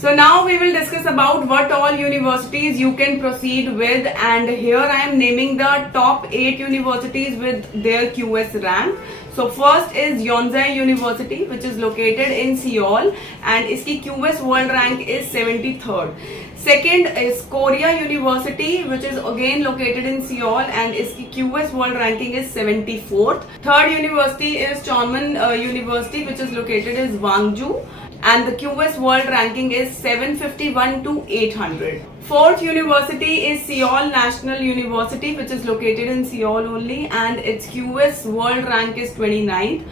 So now we will discuss about what all universities you can proceed with, and here I am naming the top 8 universities with their QS rank. So first is Yonsei University, which is located in Seoul, and iski QS world rank is 73rd. Second is Korea University, which is again located in Seoul, and iski QS world ranking is 74th. Third university is Chonmun University, which is located in Gwangju, and the QS world ranking is 751 to 800. Fourth university is Seoul National University, which is located in Seoul only, and its QS world rank is 29th.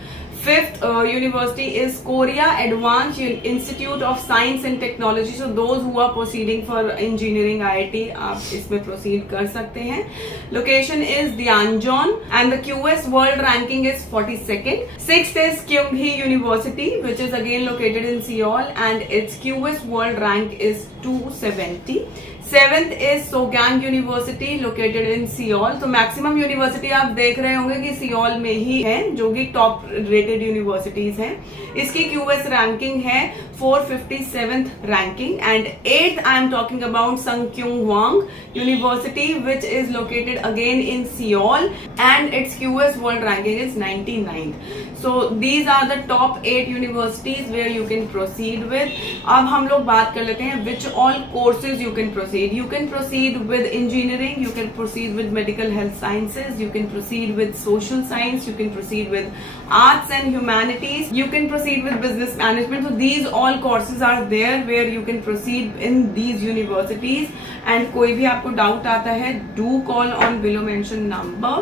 Fifth university is Korea Advanced Institute of Science and Technology. So those who are proceeding for engineering IIT, आप इसमें proceed कर सकते हैं. Location is Daejeon, and the QS world ranking is 42nd. Sixth is Kyunghee University, which is again located in Seoul, and its QS world rank is 270. Seventh is Sogang university located in Seoul. तो maximum university आप देख रहे होंगे कि Seoul में ही है, जो कि टॉप रेटेड यूनिवर्सिटीज हैं. इसकी क्यूएस रैंकिंग है 457th ranking. And eighth I am talking about Sungkyunkwan university, which is located again in Seoul, and its QS world ranking is 99th. So these are the top 8 universities where you can proceed with. अब हम लोग बात कर लेते हैं which all courses you can proceed. You can proceed with engineering, you can proceed with medical health sciences, you can proceed with social science, you can proceed with arts and humanities, you can proceed with business management. So these all courses are there where you can proceed in these universities. And कोई भी आपको doubt आता है, do call on below mentioned number.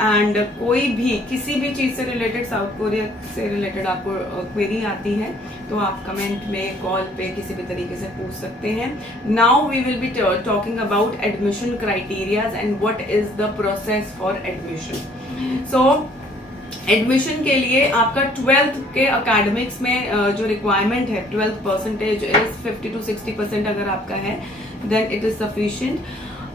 And कोई भी किसी भी चीज से रिलेटेड, साउथ कोरिया से रिलेटेड आपको क्वेरी आती है तो आप कमेंट में, कॉल पे किसी भी तरीके से पूछ सकते हैं. Now we will be talking about admission criterias and what is the process for admission. So admission के लिए आपका 12th के अकेडमिक्स में जो रिक्वायरमेंट है, 12th परसेंटेज इज 50 to 60% अगर आपका है, then it is sufficient.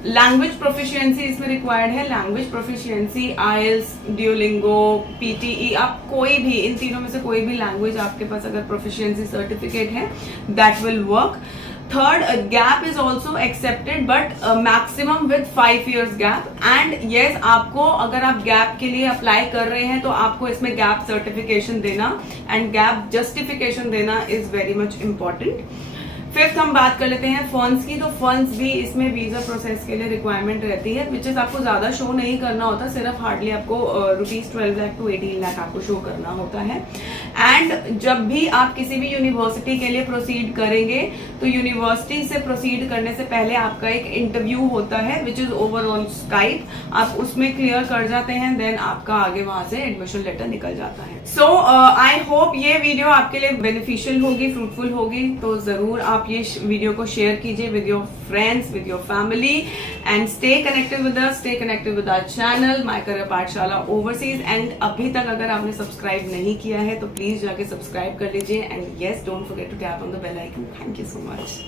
Language proficiency इसमें रिक्वायर्ड है. Language proficiency IELTS, Duolingo, PTE, आप कोई भी इन तीनों में से कोई भी लैंग्वेज आपके पास अगर प्रोफिशिएंसी सर्टिफिकेट है, that will work. Third, gap is also accepted, but maximum with 5 years gap. And yes, आपको अगर आप गैप के लिए अप्लाई कर रहे हैं तो आपको इसमें गैप सर्टिफिकेशन देना एंड गैप जस्टिफिकेशन देना is very much important. Fifth हम बात कर लेते हैं फंड्स की. तो फंड्स भी इसमें वीजा प्रोसेस के लिए रिक्वायरमेंट रहती है, विच इज आपको ज्यादा शो नहीं करना होता, सिर्फ हार्डली आपको ₹12 लाख to 18 लाख आपको शो करना होता है. एंड जब भी आप किसी भी यूनिवर्सिटी के लिए प्रोसीड करेंगे तो यूनिवर्सिटी से प्रोसीड करने से पहले आपका एक इंटरव्यू होता है, which is over on Skype. आप उसमें क्लियर कर जाते हैं, देन आपका आगे वहां से एडमिशन लेटर निकल जाता है. सो आई होप ये वीडियो आपके लिए बेनिफिशियल होगी, फ्रूटफुल होगी. तो जरूर आप ये वीडियो को शेयर कीजिए with your friends, with your family, and stay connected with us, stay connected with our channel my career Pathshala overseas. एंड अभी तक अगर आपने सब्सक्राइब नहीं किया है तो प्लीज जाके सब्सक्राइब कर लीजिए. And yes, don't forget to tap on the bell icon. Thank you so much.